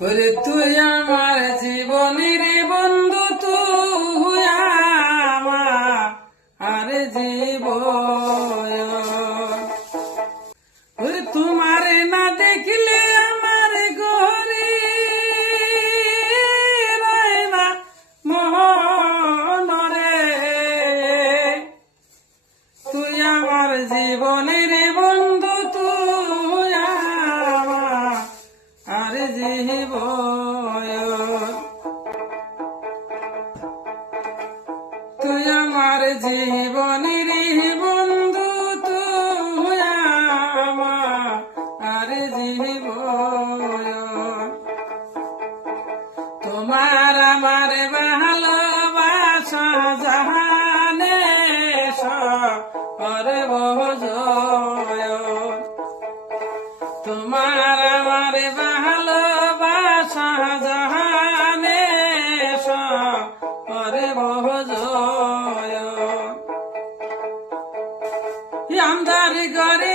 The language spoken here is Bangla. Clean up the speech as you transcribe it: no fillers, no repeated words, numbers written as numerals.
ওরে তুই আমার জীবনের বন্ধু, তুই আমার জীবন। ওরে তোমারে না দেখলে আমার ঘরে রয় না মনরে। তুই আমার জীবনের বন্ধু, তুই আমার জীবন। তুই আমার জীবনের বন্ধু, তুই আমার জীবন। তোমার আমার ভালোবাসা জাহানে সর্বজয়। তোমার আমার ভালোবাসা জাহানে সর্বজয়। আমদার করে